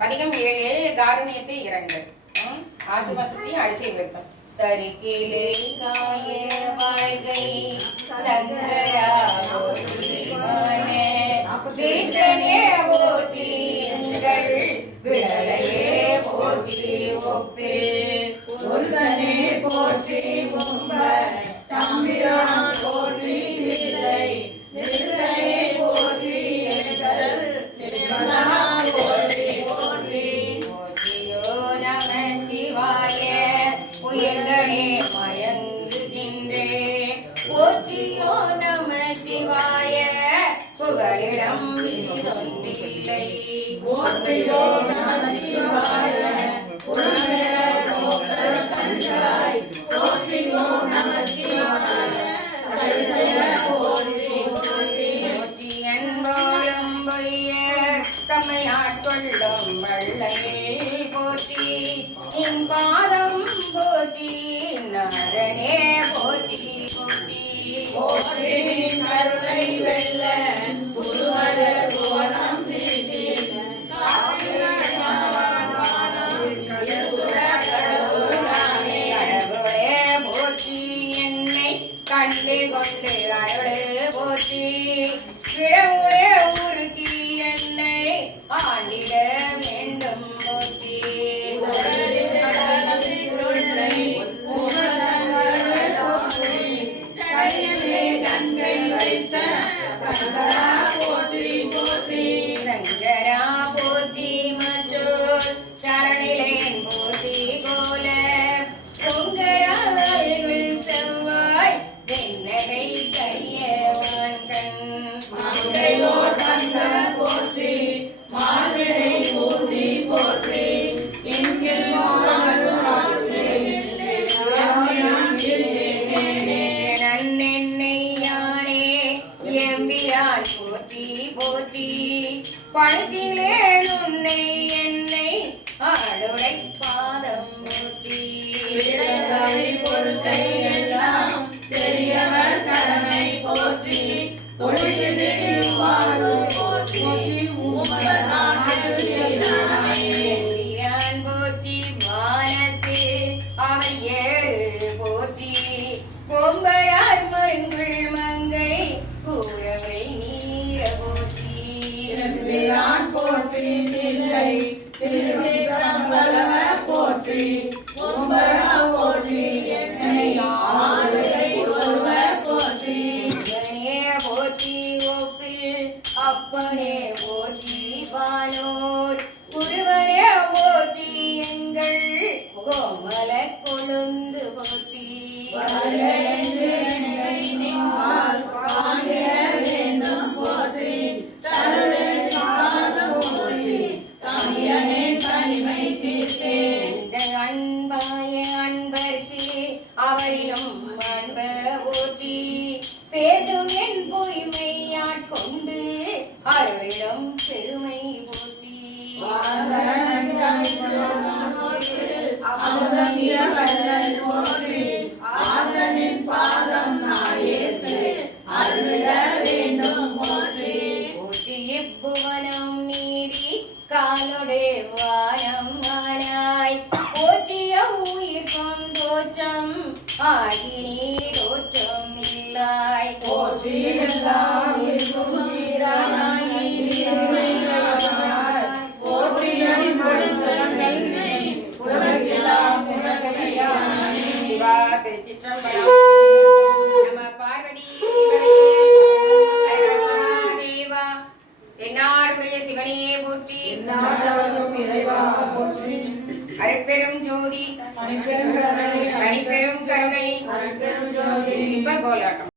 அதிகம் ஏழு காரணியத்தை இரண்டு. ம், ஆத்தும சுத்தி அரிசி விருத்தம் தரிக்கிலே காய வாழ்கை சங்கரா போற்றிவானே போற்றி எங்கள் விடலையே போற்றி ஒப்பில். போற்றி போற்றி இல்லை புகழிடம் இதுதொன்றில்லை போற்றியோ நமசிவாய உணர்ந்த போக்கர கண்டாய் போற்றியோ நமசிவாய சரிதய போற்றி போற்றி. போற்றி என்போலும் பொய்யர் தம்மை ஆட்கொள்ளும் வள்ளலில் போற்றி என் பாதம் போற்றி நரனே போற்றி போற்றி போற்றி கருணை வெல்ல கண்டு கொண்டு அருளே போற்றி. விடவுளே உருக்கி என்னை ஆண்டிட வேண்டும். போற்றி போற்றி பணத்திலே உன்னை என்னை ஆளுடை போற்றி கும்பரா போற்றி என்னை ஆளுகை ஒருவ போற்றி சிவனே போற்றி ஒப்பில் அப்பனே போற்றி வானோர் കാനം നീടി കാലൊടെ വാനമ്മാനായി പോറ്റിയ ഉയർപ്പം തോറ്റം ആകിനീ அருட்பெரும் ஜோதி. தனிப்பெரும் கருணை. இப்ப கோலாட்டம்.